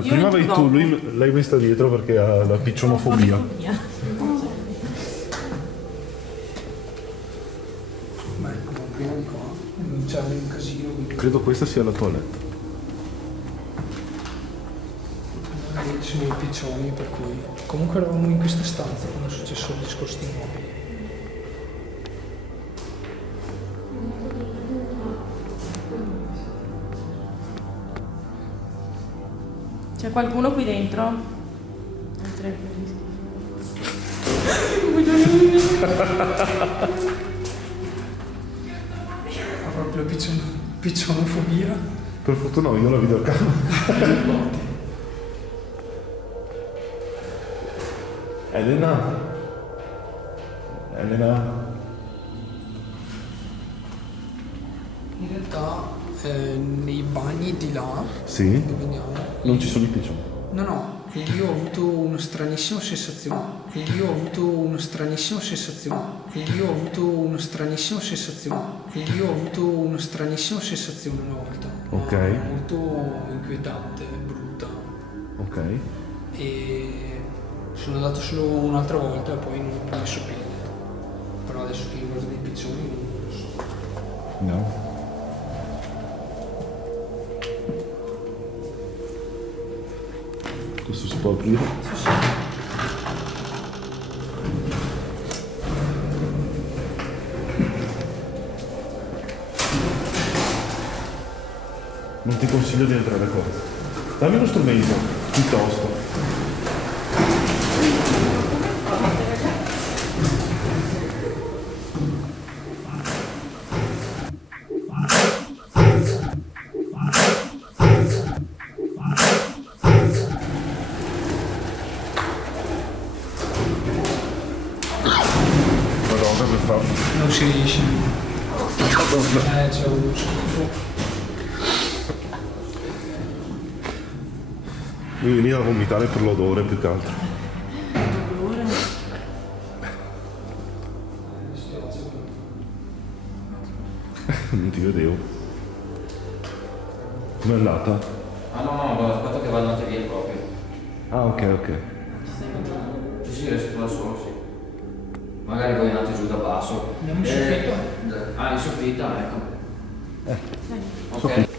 Prima vai tu, lei mi sta dietro perché ha la piccionofobia. Beh, prima di qua non c'è un casino. Credo questa sia la toilette. Ci sono i piccioni, per cui... Comunque eravamo in questa stanza quando è successo il discorso di mobili. C'è qualcuno qui dentro? Ha proprio piccionofobia. Per fortuna io la videocamera. Elena? In realtà nei bagni di là, Sì? dove andiamo, Non ci sono i piccioni. no, io ho avuto una stranissima sensazione. Io ho avuto una stranissima sensazione una volta. Ok. Molto inquietante, brutta. Ok. E sono andato solo un'altra volta e poi non ho messo piede. Però adesso che cosa dei piccioni non lo so. No. Questo si può aprire? Sì. Non ti consiglio di entrare qua. Dammi uno strumento, piuttosto. Madonna, per favore. Non si riesce. C'è uno schifo. Mi veniva a vomitare per l'odore più che altro. Non ti vedevo. Com'è andata? Ah no, aspetta che vanno andate via proprio. Ah, ok. Sì, resto da solo, sì. Magari voi andate giù da basso. Andiamo in soffitto? In soffitta, ecco. Ok. Soffitta.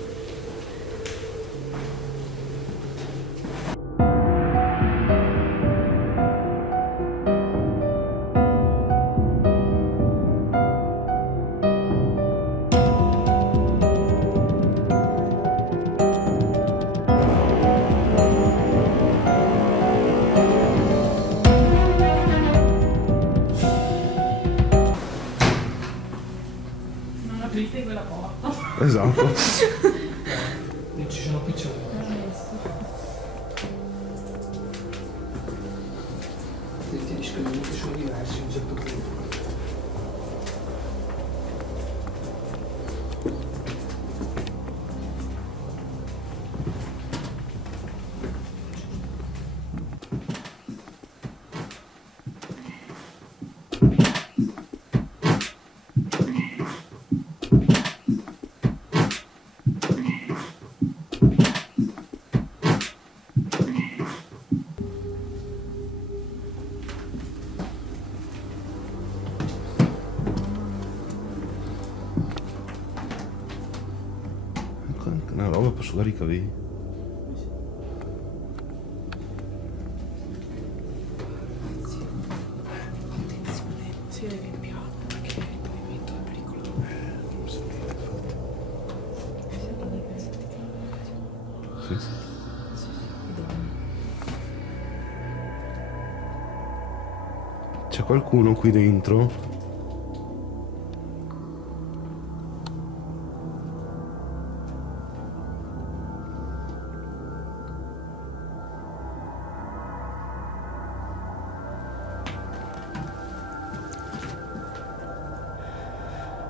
Non aprite quella porta. Esatto. Non ci sono piccioni. Questi riscaldamenti sono diversi a un certo punto. Una roba per sudare i capelli. Si vede che piove perché il movimento è pericoloso. Sì. C'è qualcuno qui dentro?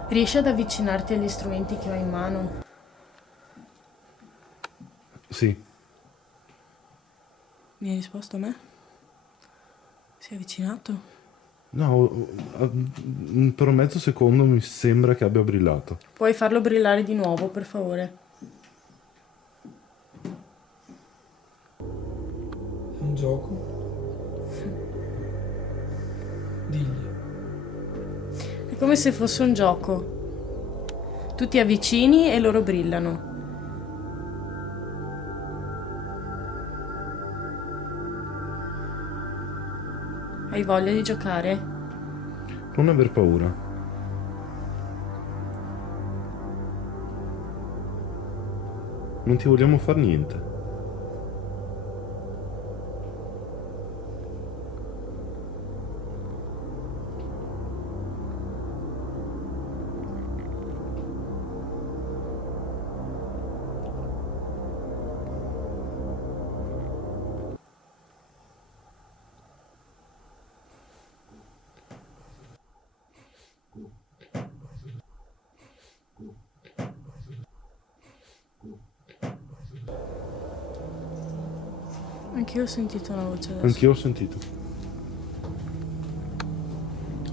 Riesci ad avvicinarti agli strumenti che ho in mano? Sì. Mi hai risposto a me? Si è avvicinato? No, per mezzo secondo mi sembra che abbia brillato. Puoi farlo brillare di nuovo, per favore? Un gioco? Digli. È come se fosse un gioco. Tu ti avvicini e loro brillano. Hai voglia di giocare? Non aver paura. Non ti vogliamo far niente. Anch'io ho sentito una voce adesso. Anch'io ho sentito.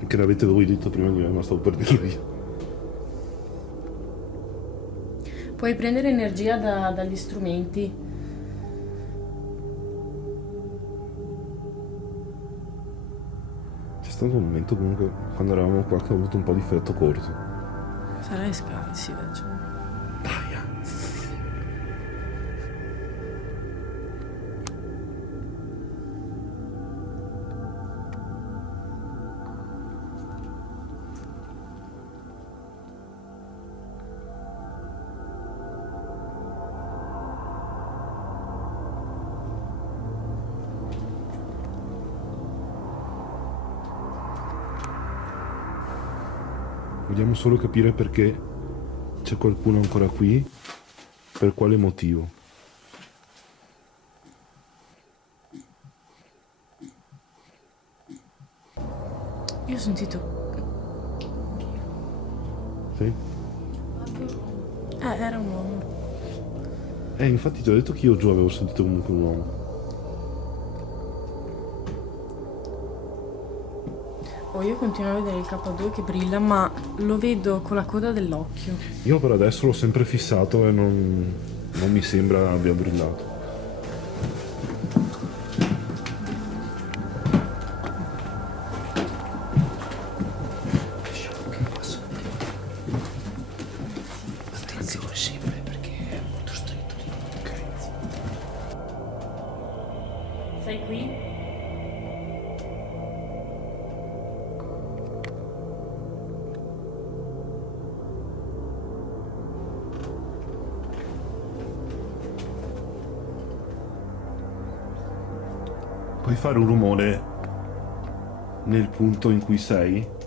Che l'avete voi detto prima di me, ma stavo per dirlo io. Puoi prendere energia dagli strumenti. C'è stato un momento comunque quando eravamo qua che ho avuto un po' di fiato corto. Sarai scavi, sì, vedo. Vogliamo solo capire perché c'è qualcuno ancora qui, per quale motivo. Io ho sentito. Sì? Era un uomo. Infatti ti ho detto che io giù avevo sentito comunque un uomo. Oh, io continuo a vedere il K2 che brilla, ma lo vedo con la coda dell'occhio. Io per adesso l'ho sempre fissato e non mi sembra abbia brillato. Attenzione sempre perché è molto stretto lì. Ok. Sei qui? Puoi fare un rumore nel punto in cui sei?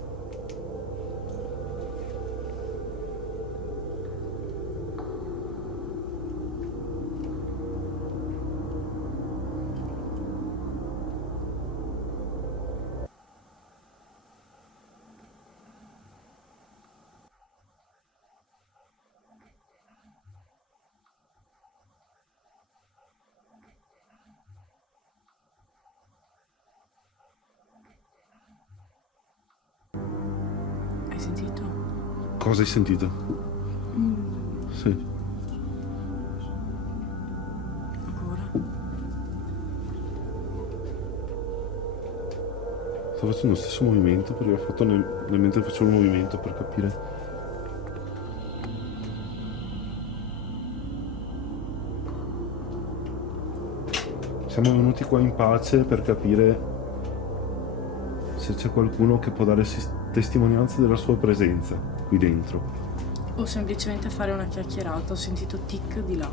Hai sentito? Cosa hai sentito? Sì. Ancora? Sto facendo lo stesso movimento perché ho fatto mentre facevo il movimento per capire. Siamo venuti qua in pace per capire se c'è qualcuno che può dare testimonianza della sua presenza qui dentro. O semplicemente fare una chiacchierata, ho sentito tic di là.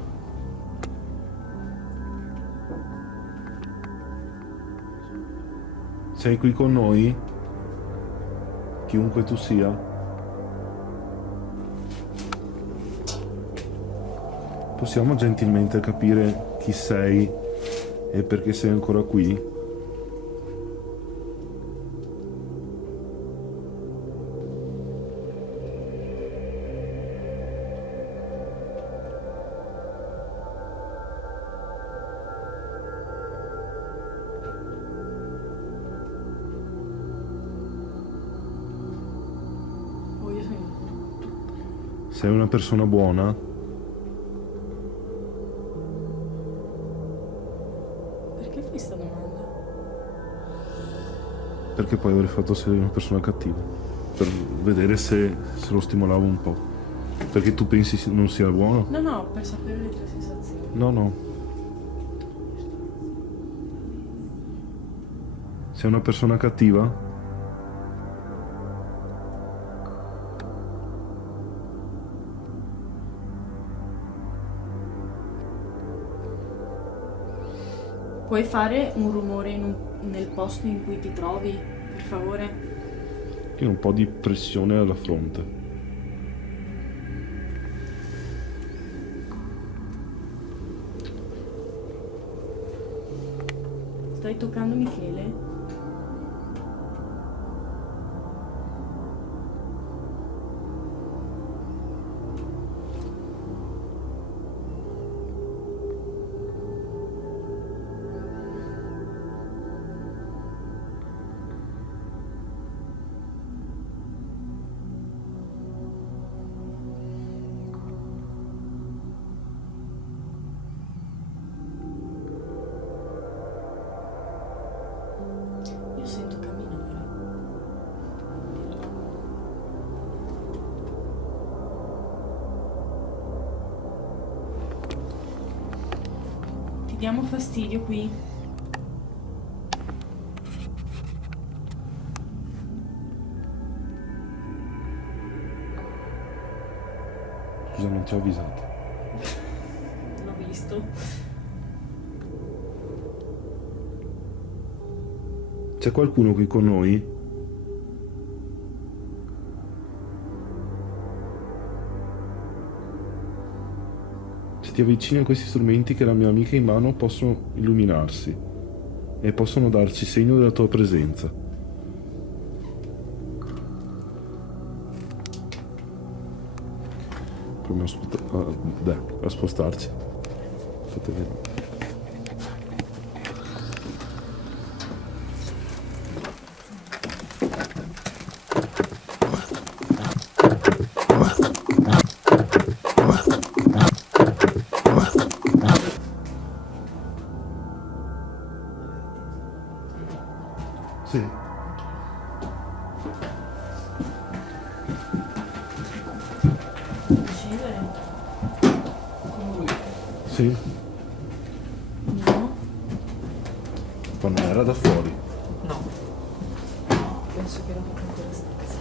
Sei qui con noi? Chiunque tu sia? Possiamo gentilmente capire chi sei e perché sei ancora qui? Oh, io sono... Sei una persona buona? Perché fai sta domanda? che puoi aver fatto se eri una persona cattiva, per vedere se lo stimolavo un po'. Perché tu pensi non sia buono? No, no, per sapere le tue sensazioni. No, no. Sei una persona cattiva? Puoi fare un rumore nel posto in cui ti trovi, per favore? Tieni un po' di pressione alla fronte. Stai toccando Michele? Io sento camminare. Ti diamo fastidio qui? Scusa, non ti ho avvisato. L'ho visto. C'è qualcuno qui con noi? Se ti avvicini a questi strumenti che la mia amica ha in mano possono illuminarsi e possono darci segno della tua presenza. Proviamo a spostarci. Fate vedere. Sì. Scendere? Sì, No. ma non era da fuori. No. Penso che era proprio in quella stanza.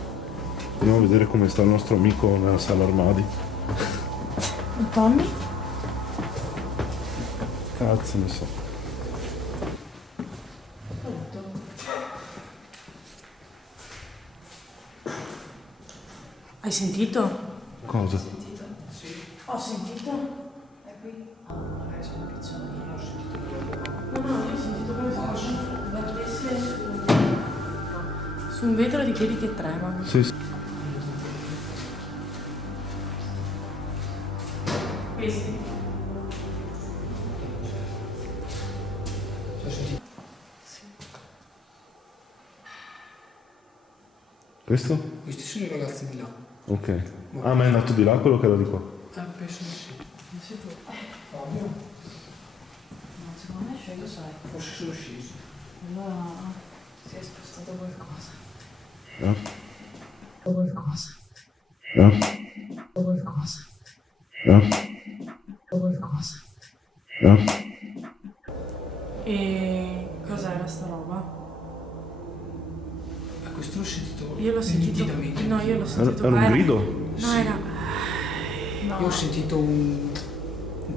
Andiamo a vedere come sta il nostro amico nella sala armadi. Il Tommy? Cazzo ne so. Hai sentito? Cosa? Ho sentito. È qui. Magari sono piccioni. No, no, io ho sentito come se qualcuno battesse su un vetro di quelli che tremano. Sì, sì. Questi. Questo? Questi sono i ragazzi di là. Ok. Ah, ma è andato di là quello che era di qua. Penso di sì. Non sei tu. Fabio? No, secondo me scendo sai. Forse sono scesi. Allora si è spostato qualcosa. Ah, Qualcosa. ah, Qualcosa. ah, Qualcosa. ah. E cos'era sta roba? Questo l'ho sentito Io l'ho sentito. nitidamente. No, io l'ho sentito. Era un era- grido? No, Sì. era. No. Io ho sentito un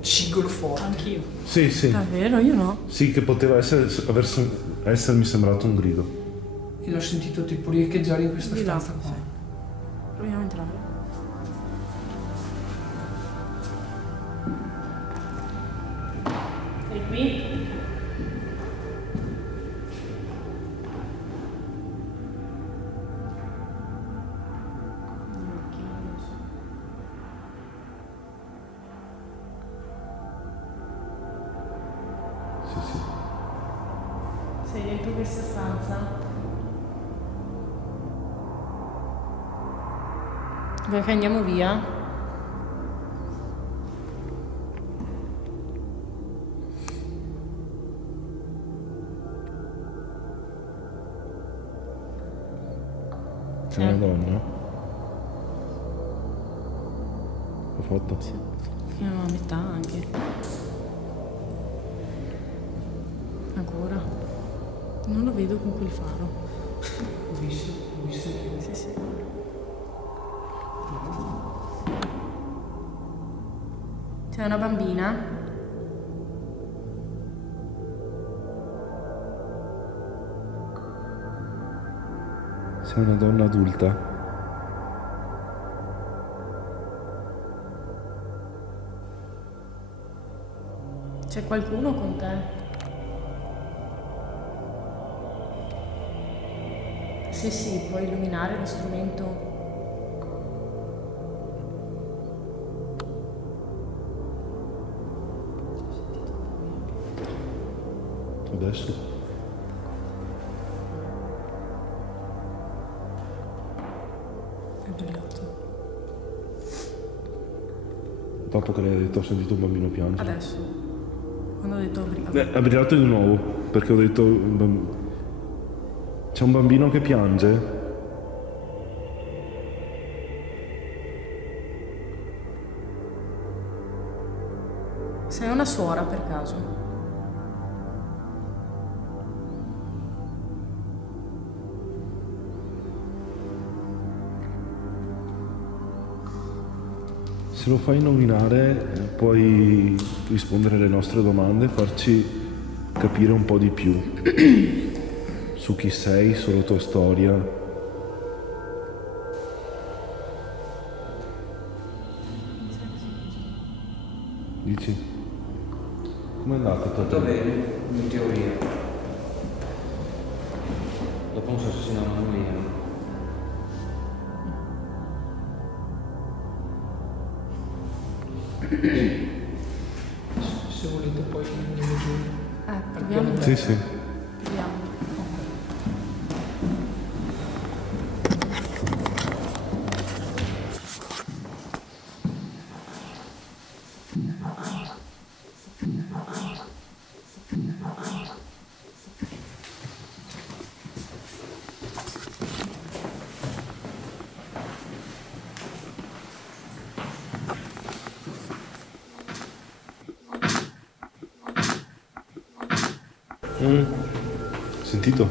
cigolo forte. Anch'io. Sì, sì. Davvero? Io no. Sì, che poteva essermi sembrato un grido. Io l'ho sentito tipo riecheggiare in questa Di là, stanza qua. sì. Proviamo a entrare. Sei qui? Sì, sì. Sei dentro questa stanza? Vuoi che andiamo via? Sei una donna? Ho fatto? Sì. Fino a metà anche. Ancora. Non lo vedo con quel faro. Ho visto. Sì, sì. C'è una bambina? Sei una donna adulta? C'è qualcuno con te? Sì, sì, puoi illuminare lo strumento. Adesso? È brillato. Dopo che lei ha detto ho sentito un bambino piangere. Adesso. Quando ho detto Ha brillato di nuovo, perché ho detto... C'è un bambino che piange? sei una suora per caso? Se lo fai nominare puoi rispondere alle nostre domande e farci capire un po' di più su chi sei, sulla tua storia. Dici? Com'è andata? Tutto bene, in teoria. Dopo non so se si innamorano. Se volete poi andiamo giù. Proviamo. Sì, sì. Proviamo. Sentito?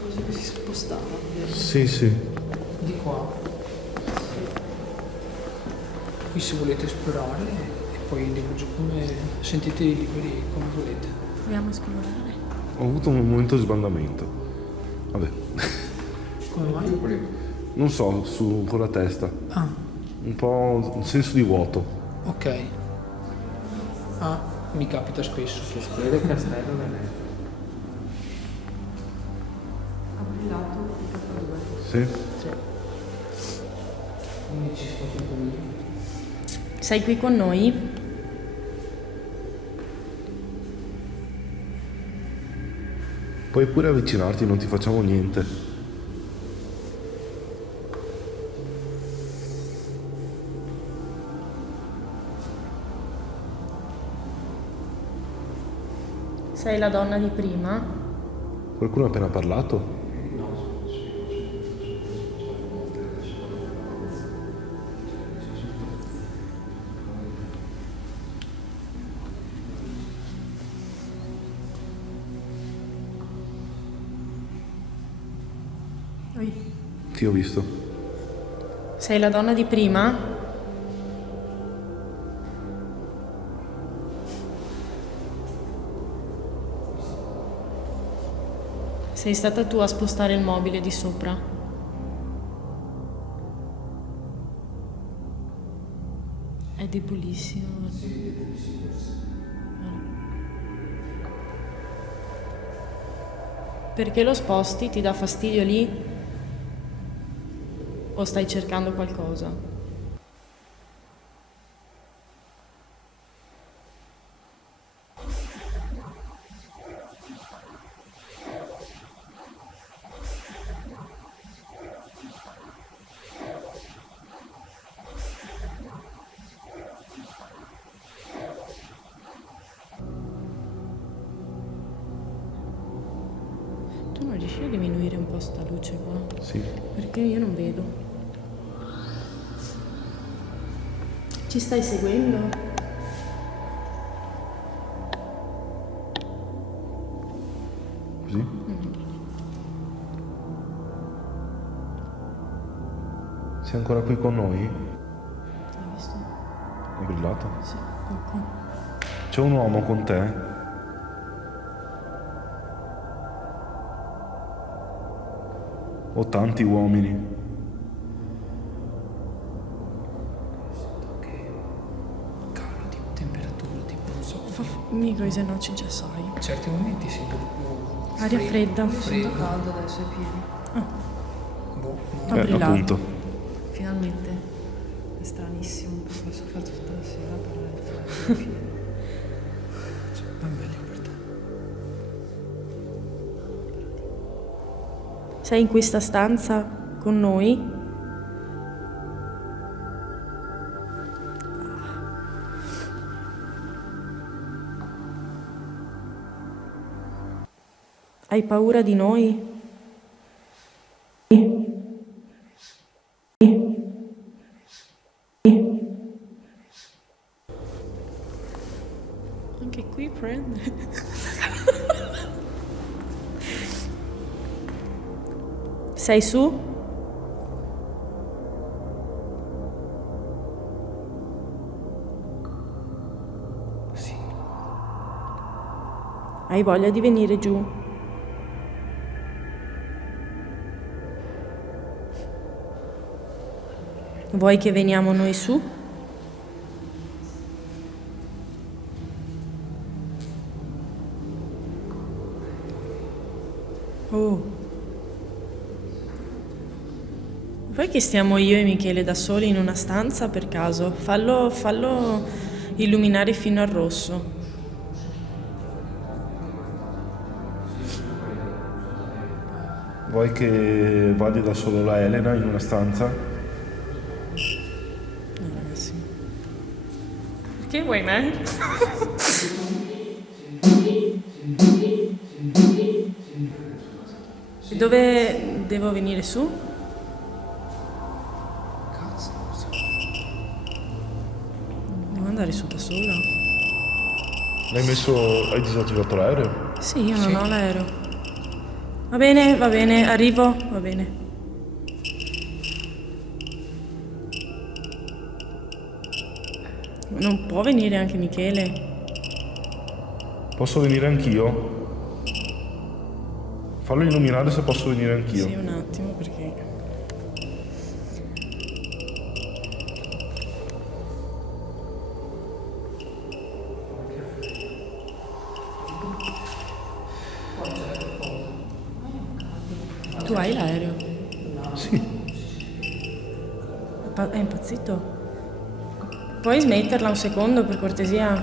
Cose che si spostavano. Sì, sì. Di qua. Qui se volete esplorare e poi andiamo giù come sentite liberi come volete. Proviamo a esplorare. Ho avuto un momento di sbandamento. Vabbè. Come mai? Non so, con la testa. Ah, Un po' un senso di vuoto. ok. Ah, mi capita spesso. Vede il castello da lei. Ha brillato il K2. Sì? Quindi ci sto tutto lì. Sei qui con noi? Puoi pure avvicinarti, non ti facciamo niente. Sei la donna di prima? Qualcuno ha appena parlato? Oi. Ti ho visto. Sei la donna di prima? Sei stata tu a spostare il mobile di sopra? È debolissimo. Perché lo sposti? Ti dà fastidio lì? O stai cercando qualcosa? riesci a diminuire un po' sta luce qua? Sì. Perché io non vedo. Ci stai seguendo? Così? Sei ancora qui con noi? Hai visto? È brillato? Sì, poco. C'è un uomo con te? O tanti uomini? Sento che calo di temperatura, tipo non so. Mica, se no ci già sai. In certi momenti sento proprio Aria fredda. freddo. caldo adesso ai piedi. Boh, Ha brillato. Appunto. Finalmente. È stranissimo perché ho sofferto tutta la sera per il freddo ai piedi. non è meglio per te. Sei in questa stanza con noi? Hai paura di noi? Anche qui prende. Sei su? Sì, Hai voglia di venire giù? Vuoi che veniamo noi su? Oh. Vuoi che stiamo io e Michele da soli in una stanza per caso? Fallo illuminare fino al rosso. Vuoi che vada da solo la Elena in una stanza? No, ragazzi. Perché vuoi me? E dove devo venire su? cazzo, non so. Devo andare su da sola? Hai disattivato l'aereo? Sì, io non ho l'aereo. Va bene, arrivo, va bene. Non può venire anche Michele? Posso venire anch'io? Fallo illuminare se posso venire anch'io. Sì, un attimo perché... Tu hai l'aereo? Sì. È impazzito? Puoi smetterla un secondo per cortesia?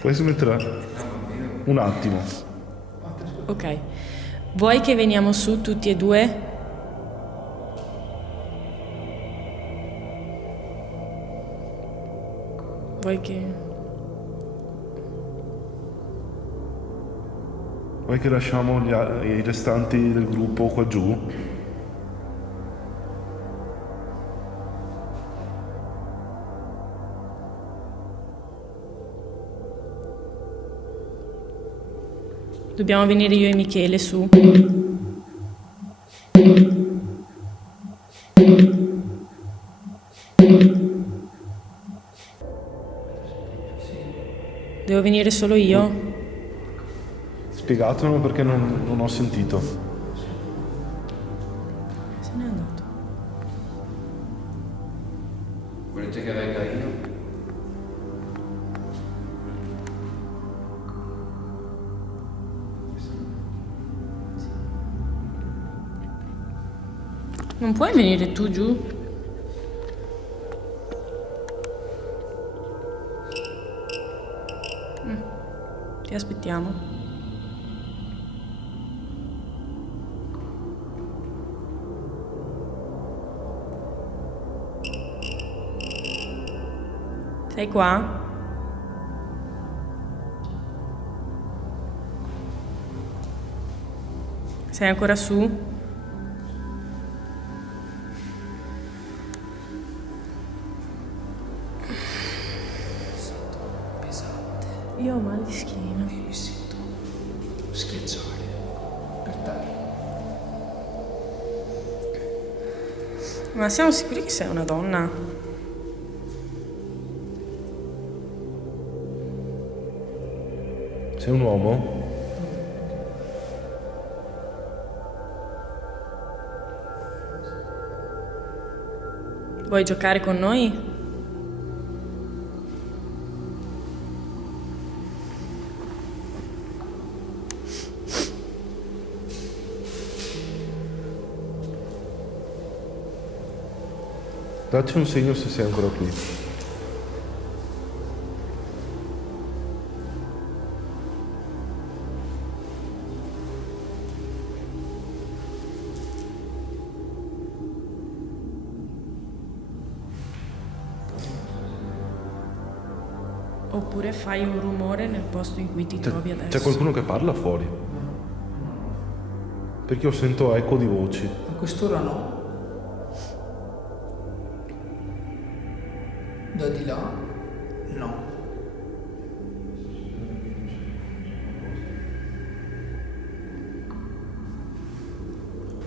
Puoi smetterla? Un attimo. Ok. Vuoi che veniamo su tutti e due? Vuoi che... Vuoi che lasciamo i restanti del gruppo qua giù? Dobbiamo venire io e Michele su. Devo venire solo io? Spiegatemelo perché non ho sentito. Se n'è andato. Volete che venga io? Non puoi venire tu giù? Ti aspettiamo. Sei qua? Sei ancora su? Pesante. Io ho mal di schiena. E mi sento schiacciare per terra. Ma siamo sicuri che sei una donna? Sei un uomo? Vuoi giocare con noi? Dacci un segno se sei ancora qui. Oppure fai un rumore nel posto in cui ti trovi adesso. C'è qualcuno che parla fuori? Perché io sento eco di voci. A quest'ora no. Da di là no.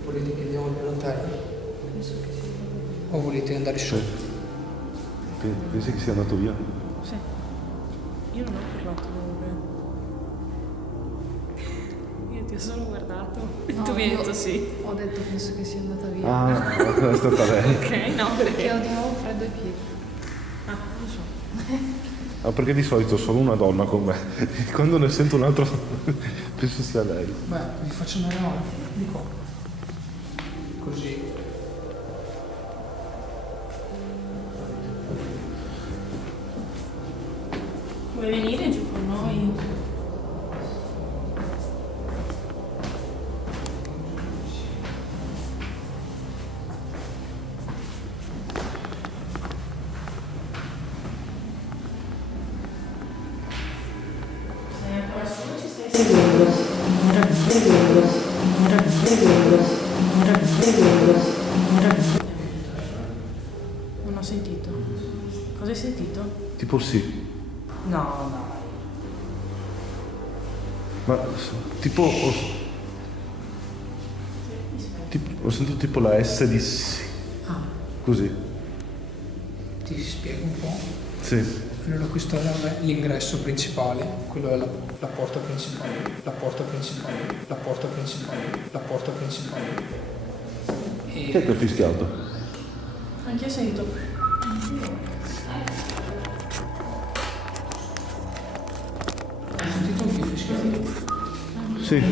Volete che andiamo al piano terra? O volete andare su? Pensi che sia andato via? Sì. Io non ho parlato proprio. Io ti ho solo guardato e No, tu mi hai io detto sì. Ho detto penso che sia andata via. Ah, è stata lei. Ok, no, Perché perché? ho di nuovo freddo ai piedi. Ah, non lo so. Ah, perché di solito solo una donna con me. Quando ne sento un altro penso sia lei. Beh, vi faccio andare avanti, di qua. Così. Vuoi venire giù con noi? Sei ancora su o ci stai seguendo? Non ho sentito. Cosa hai sentito? Tipo sì. No, no. Ma tipo ho sentito tipo la S di sì. Ah, Così. ti spiego un po'. Sì. Allora questo è l'ingresso principale, quello è la porta principale, la porta principale, la porta principale, la porta principale. Chi è che ha fischiato? Anche io ho sentito. Ho sentito anche io fischiare. Sì.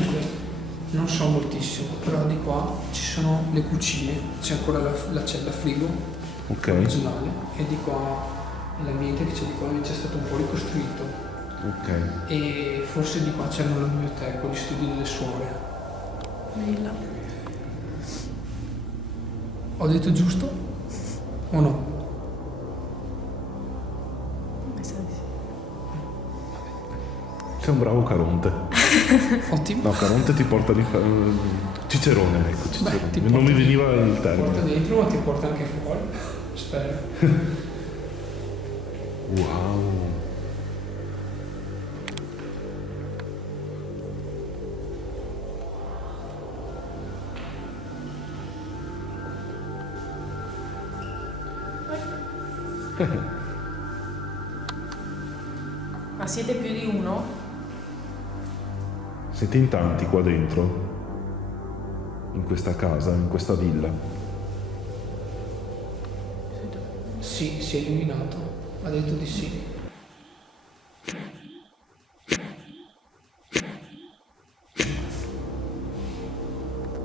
Non so moltissimo, però di qua ci sono le cucine, c'è ancora la cella frigo Ok. originale e di qua l'ambiente che c'è di qua invece è stato un po' ricostruito Ok. e forse di qua c'erano la biblioteca, gli studi delle suore. Bella. Ho detto giusto o no? Mi sa di sì. Sei un bravo Caronte. Ottimo. No, Caronte ti porta di Cicerone, ecco, Cicerone. Beh, ti Non mi porta- veniva il Ti porta termine. dentro ma ti porta anche fuori, spero. Wow. Ma siete più di uno? Siete in tanti qua dentro? In questa casa, in questa villa? Sì, si è illuminato, ha detto di sì.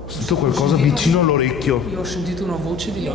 Ho sentito qualcosa vicino all'orecchio. Io ho sentito una voce di là.